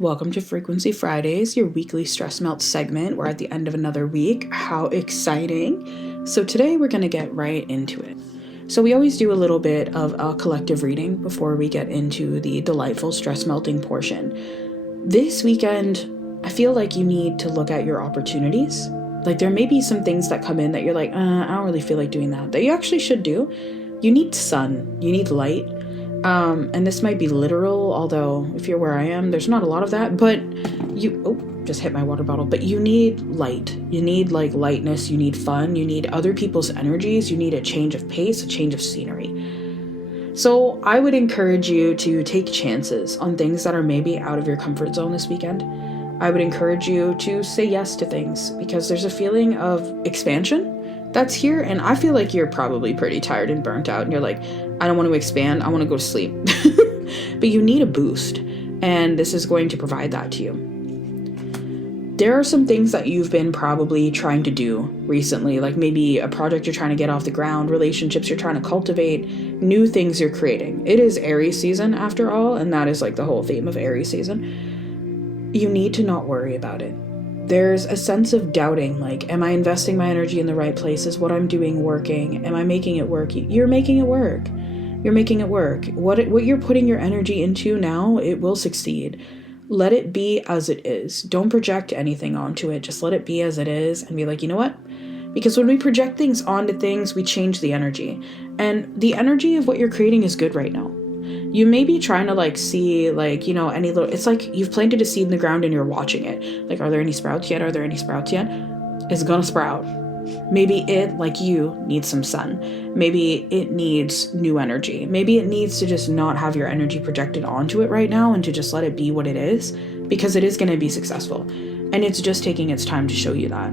Welcome to Frequency Fridays, your weekly stress melt segment. We're at the end of another week. How exciting! So today we're going to get right into it. So we always do a little bit of a collective reading before we get into the delightful stress melting portion. This weekend, I feel like you need to look at your opportunities. Like there may be some things that come in that you're like, I don't really feel like doing that you actually should do. You need sun, you need light. And this might be literal, although if you're where I am, there's not a lot of that, but just hit my water bottle. But you need light. You need like lightness. You need fun. You need other people's energies. You need a change of pace, a change of scenery. So I would encourage you to take chances on things that are maybe out of your comfort zone this weekend. I would encourage you to say yes to things because there's a feeling of expansion that's here, and I feel like you're probably pretty tired and burnt out, and you're like, I don't want to expand, I want to go to sleep. But you need a boost, and this is going to provide that to you. There are some things that you've been probably trying to do recently, like maybe a project you're trying to get off the ground, relationships you're trying to cultivate, new things you're creating. It is Aries season after all, and that is like the whole theme of Aries season. You need to not worry about it. There's a sense of doubting, like, am I investing my energy in the right place? Is what I'm doing working? Am I making it work? You're making it work. You're making it work. What you're putting your energy into now, it will succeed. Let it be as it is. Don't project anything onto it. Just let it be as it is and be like, you know what? Because when we project things onto things, we change the energy. And the energy of what you're creating is good right now. You may be trying to like see like, any little, it's like you've planted a seed in the ground and you're watching it. Like, are there any sprouts yet? Are there any sprouts yet? It's gonna sprout. Maybe it, like you, needs some sun. Maybe it needs new energy. Maybe it needs to just not have your energy projected onto it right now and to just let it be what it is, because it is going to be successful. And it's just taking its time to show you that.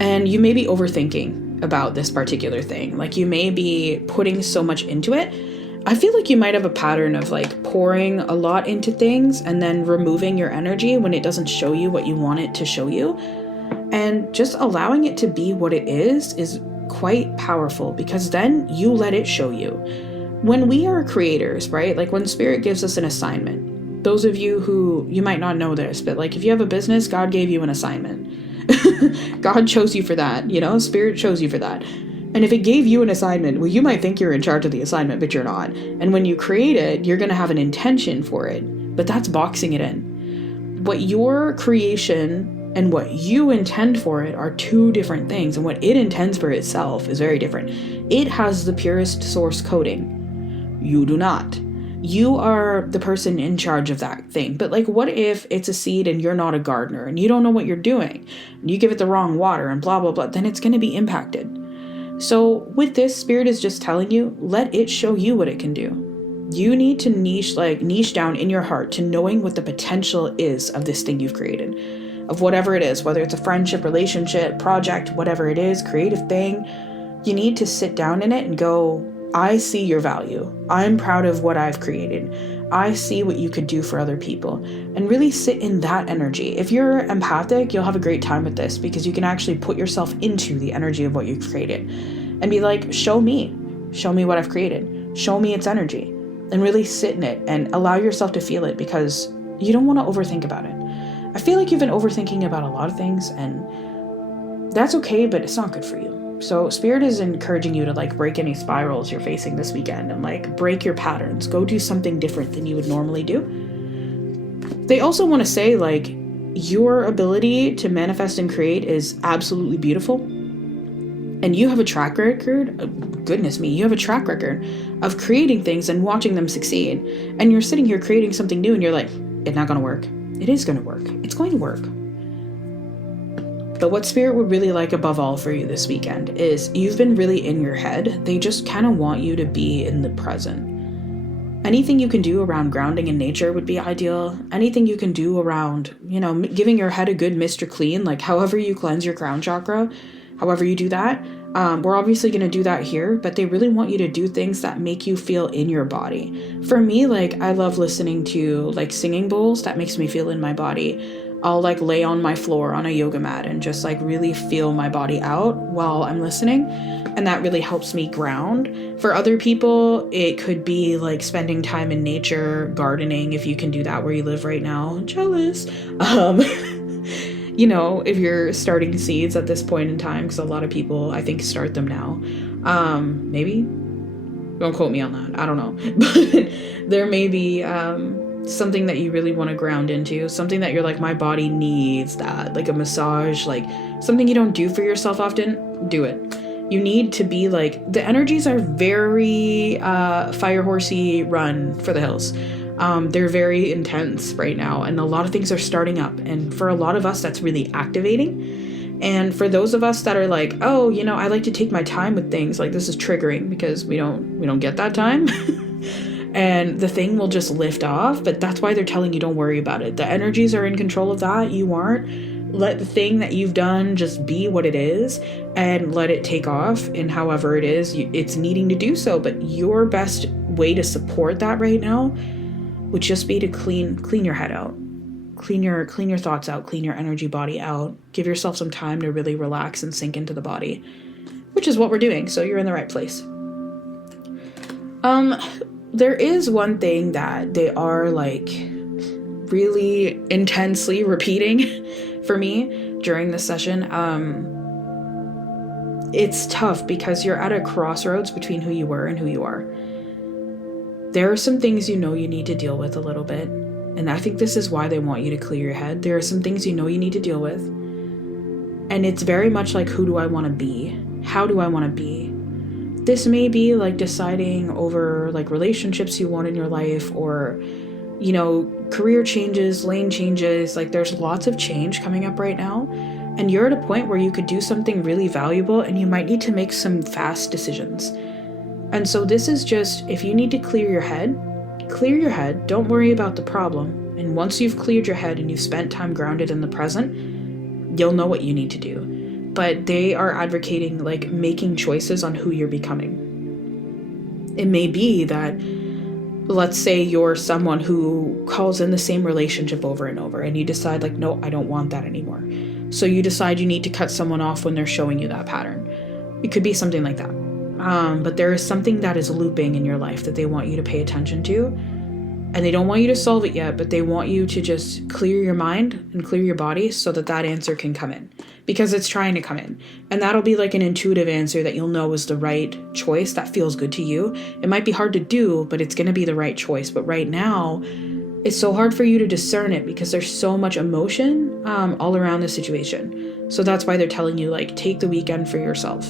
And you may be overthinking about this particular thing. Like you may be putting so much into it. I feel like you might have a pattern of like pouring a lot into things and then removing your energy when it doesn't show you what you want it to show you. And just allowing it to be what it is quite powerful, because then you let it show you. When we are creators, right? Like when spirit gives us an assignment, those of you who, you might not know this, but like if you have a business, God gave you an assignment. God chose you for that, spirit chose you for that. And if it gave you an assignment, well, you might think you're in charge of the assignment, but you're not. And when you create it, you're going to have an intention for it, but that's boxing it in. What your creation and what you intend for it are two different things. And what it intends for itself is very different. It has the purest source coding. You do not. You are the person in charge of that thing. But like, what if it's a seed and you're not a gardener and you don't know what you're doing? And you give it the wrong water and blah, blah, blah. Then it's going to be impacted. So with this, spirit is just telling you, let it show you what it can do. You need to niche down in your heart to knowing what the potential is of this thing you've created, of whatever it is, whether it's a friendship, relationship, project, whatever it is, creative thing. You need to sit down in it and go, I see your value. I'm proud of what I've created. I see what you could do for other people, and really sit in that energy. If you're empathic, you'll have a great time with this because you can actually put yourself into the energy of what you've created and be like, show me what I've created. Show me its energy, and really sit in it and allow yourself to feel it, because you don't want to overthink about it. I feel like you've been overthinking about a lot of things, and that's okay, but it's not good for you. So spirit is encouraging you to like break any spirals you're facing this weekend and like break your patterns. Go do something different than you would normally do. They also want to say like your ability to manifest and create is absolutely beautiful. And you have a track record, goodness me, you have a track record of creating things and watching them succeed. And you're sitting here creating something new and you're like, it's not going to work. It is going to work. It's going to work. But what spirit would really like above all for you this weekend is you've been really in your head. They just kind of want you to be in the present. Anything you can do around grounding in nature would be ideal. Anything you can do around, giving your head a good Mr. Clean, like however you cleanse your crown chakra, however you do that. We're obviously going to do that here, but they really want you to do things that make you feel in your body. For me, like I love listening to like singing bowls. That makes me feel in my body. I'll like lay on my floor on a yoga mat and just like really feel my body out while I'm listening. And that really helps me ground. For other people, it could be like spending time in nature, gardening, if you can do that where you live right now. Jealous. You know, if you're starting seeds at this point in time, because a lot of people, I think, start them now. Maybe. Don't quote me on that. I don't know. But there may be something that you really want to ground into, something that you're like, my body needs that, like a massage, like something you don't do for yourself often. Do it. You need to be like, the energies are very fire horsey run for the hills. They're very intense right now, and a lot of things are starting up. And for a lot of us, that's really activating. And for those of us that are like, oh, you know, I like to take my time with things, like this is triggering because we don't get that time. And the thing will just lift off. But that's why they're telling you don't worry about it. The energies are in control of that. You aren't. Let the thing that you've done just be what it is and let it take off in however it is it's needing to do so. But your best way to support that right now would just be to clean your head out. Clean your thoughts out, clean your energy body out. Give yourself some time to really relax and sink into the body, which is what we're doing. So you're in the right place. There is one thing that they are like really intensely repeating for me during this session. It's tough because you're at a crossroads between who you were and who you are. There are some things you know you need to deal with a little bit. And I think this is why they want you to clear your head. There are some things you know you need to deal with. And it's very much like, who do I want to be? How do I want to be? This may be like deciding over like relationships you want in your life, or, you know, career changes, lane changes. Like there's lots of change coming up right now. And you're at a point where you could do something really valuable and you might need to make some fast decisions. And so this is just, if you need to clear your head, don't worry about the problem. And once you've cleared your head and you've spent time grounded in the present, you'll know what you need to do. But they are advocating like making choices on who you're becoming. It may be that, let's say you're someone who calls in the same relationship over and over, and you decide like, no, I don't want that anymore. So you decide you need to cut someone off when they're showing you that pattern. It could be something like that. But there is something that is looping in your life that they want you to pay attention to. And they don't want you to solve it yet, but they want you to just clear your mind and clear your body so that that answer can come in. Because it's trying to come in. And that'll be like an intuitive answer that you'll know is the right choice that feels good to you. It might be hard to do, but it's going to be the right choice. But right now, it's so hard for you to discern it because there's so much emotion all around the situation. So that's why they're telling you, like, take the weekend for yourself.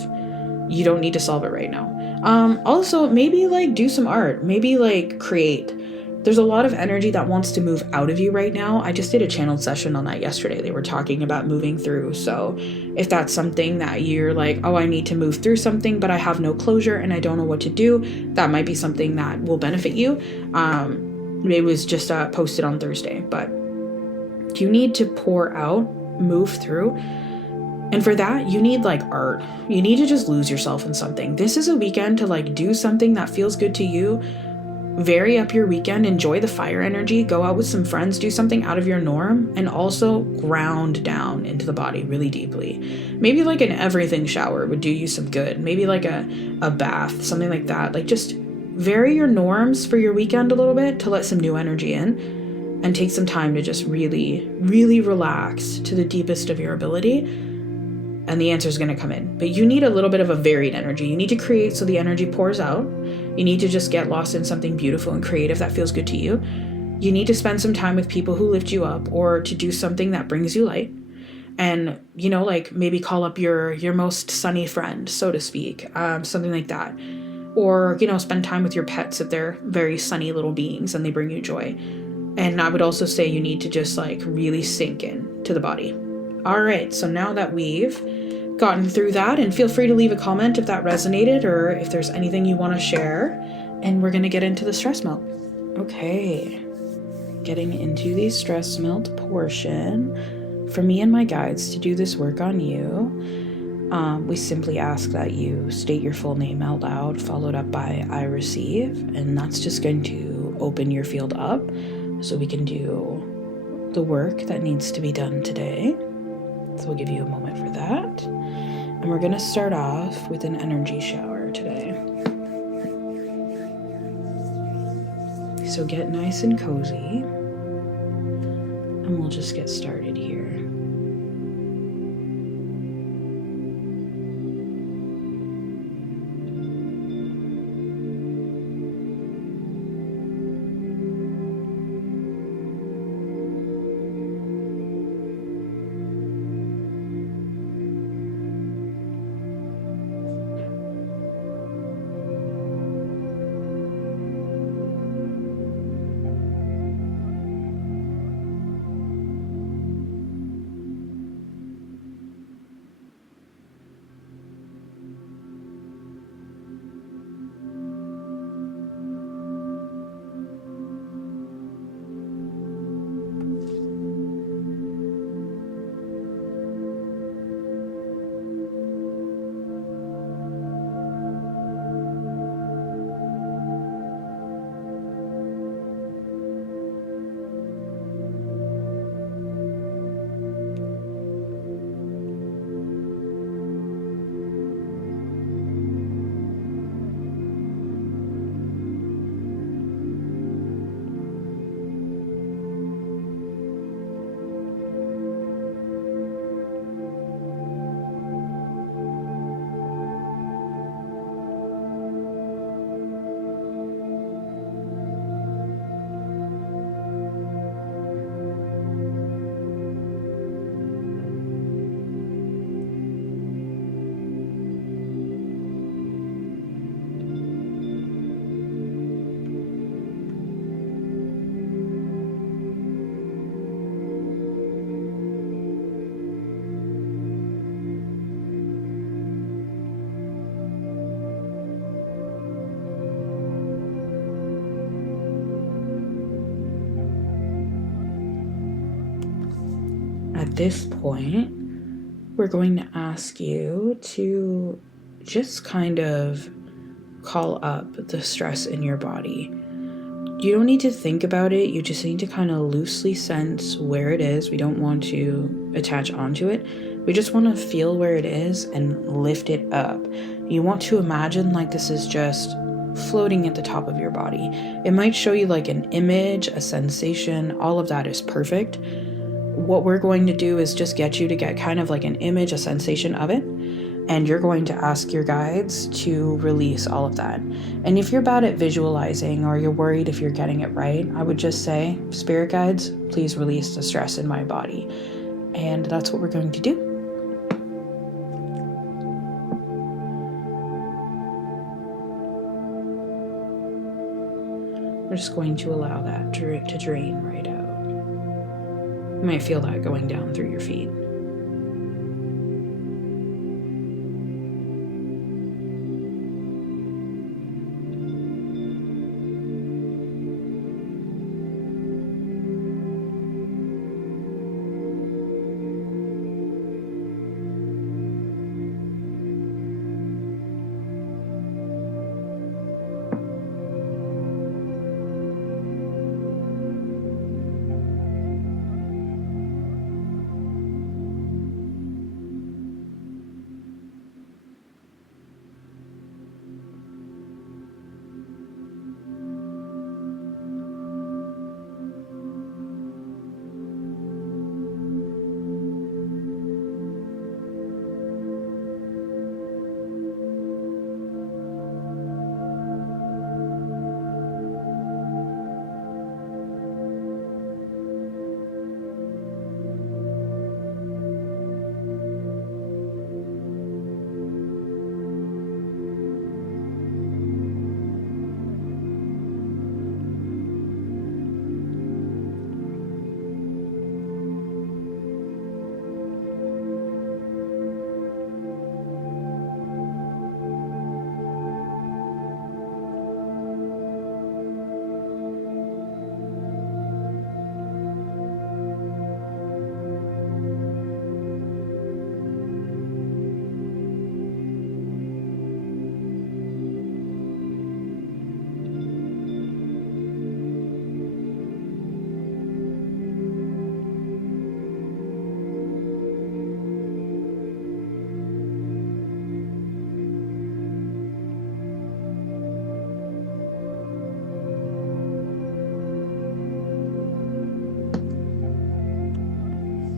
You don't need to solve it right now. Also, maybe like do some art. Maybe like create. There's a lot of energy that wants to move out of you right now. I just did a channeled session on that yesterday. They were talking about moving through. So if that's something that you're like, oh, I need to move through something, but I have no closure and I don't know what to do, that might be something that will benefit you. It was just posted on Thursday, but you need to pour out, move through. And for that, you need like art. You need to just lose yourself in something. This is a weekend to like do something that feels good to you. Vary up your weekend, enjoy the fire energy, go out with some friends, do something out of your norm, and also ground down into the body really deeply. Maybe like an everything shower would do you some good. Maybe like a bath, something like that. Like just vary your norms for your weekend a little bit to let some new energy in and take some time to just really, really relax to the deepest of your ability. And the answer is going to come in. But you need a little bit of a varied energy. You need to create so the energy pours out. You need to just get lost in something beautiful and creative that feels good to you. You need to spend some time with people who lift you up, or to do something that brings you light. And, you know, like maybe call up your most sunny friend, so to speak, something like that. Or, you know, spend time with your pets if they're very sunny little beings and they bring you joy. And I would also say you need to just like really sink in to the body. All right, so now that we've gotten through that, and feel free to leave a comment if that resonated or if there's anything you want to share, and we're going to get into the stress melt. Okay, getting into the stress melt portion. For me and my guides to do this work on you, we simply ask that you state your full name out loud, followed up by I receive, and that's just going to open your field up so we can do the work that needs to be done today. So we'll give you a moment for that. And we're going to start off with an energy shower today. So get nice and cozy, and we'll just get started here. At this point, we're going to ask you to just kind of call up the stress in your body. You don't need to think about it. You just need to kind of loosely sense where it is. We don't want to attach onto it. We just want to feel where it is and lift it up. You want to imagine like this is just floating at the top of your body. It might show you like an image, a sensation. All of that is perfect. What we're going to do is just get you to get kind of like an image, a sensation of it. And you're going to ask your guides to release all of that. And if you're bad at visualizing or you're worried if you're getting it right, I would just say, Spirit guides, please release the stress in my body. And that's what we're going to do. We're just going to allow that to drain right out. You might feel that going down through your feet.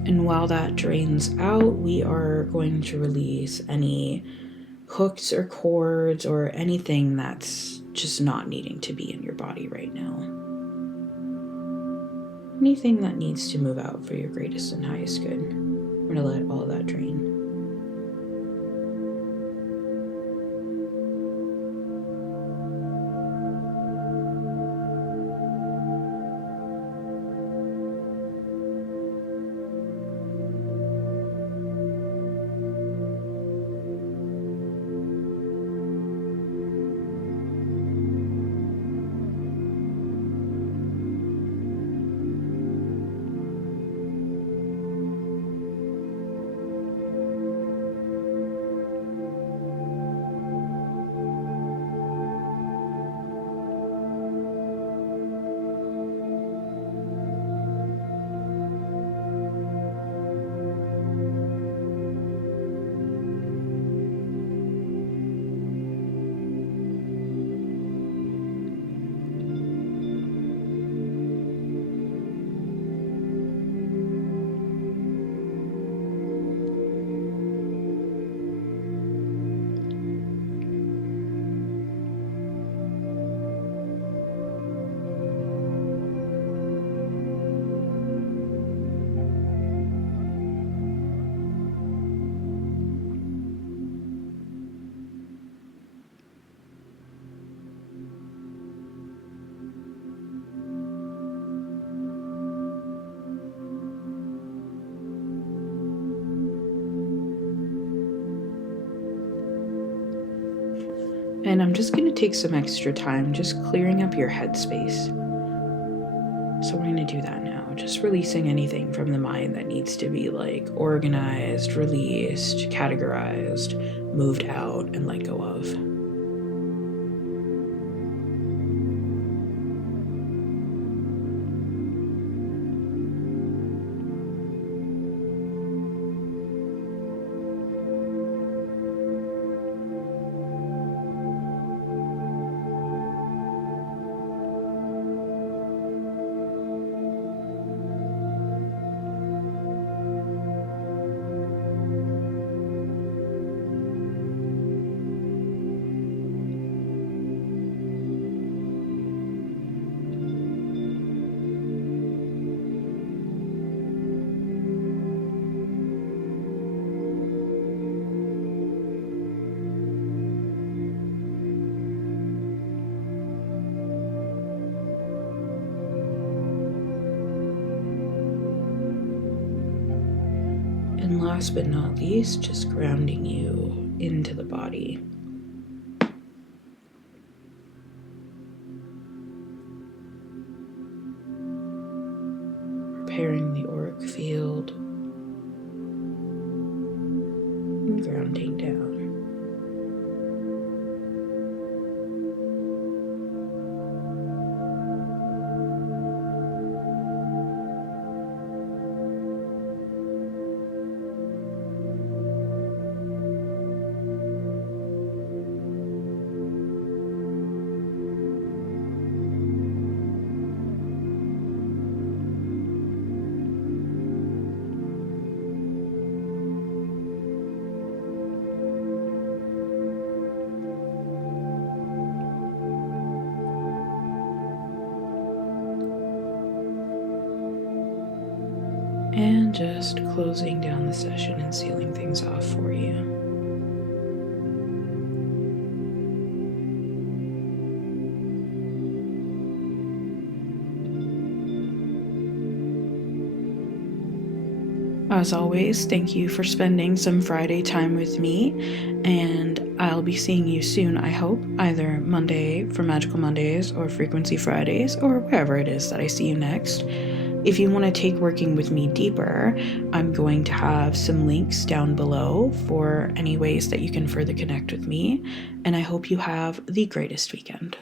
And while that drains out, we are going to release any hooks or cords or anything that's just not needing to be in your body right now. Anything that needs to move out for your greatest and highest good. We're going to let all of that drain. And I'm just going to take some extra time just clearing up your headspace. So we're going to do that now. Just releasing anything from the mind that needs to be like organized, released, categorized, moved out, and let go of. And last but not least, just grounding you into the body. Repairing the auric field and grounding down. And just closing down the session and sealing things off for you. As always, thank you for spending some Friday time with me, and I'll be seeing you soon, I hope, either Monday for Magical Mondays or Frequency Fridays or wherever it is that I see you next. If you want to take working with me deeper, I'm going to have some links down below for any ways that you can further connect with me, and I hope you have the greatest weekend.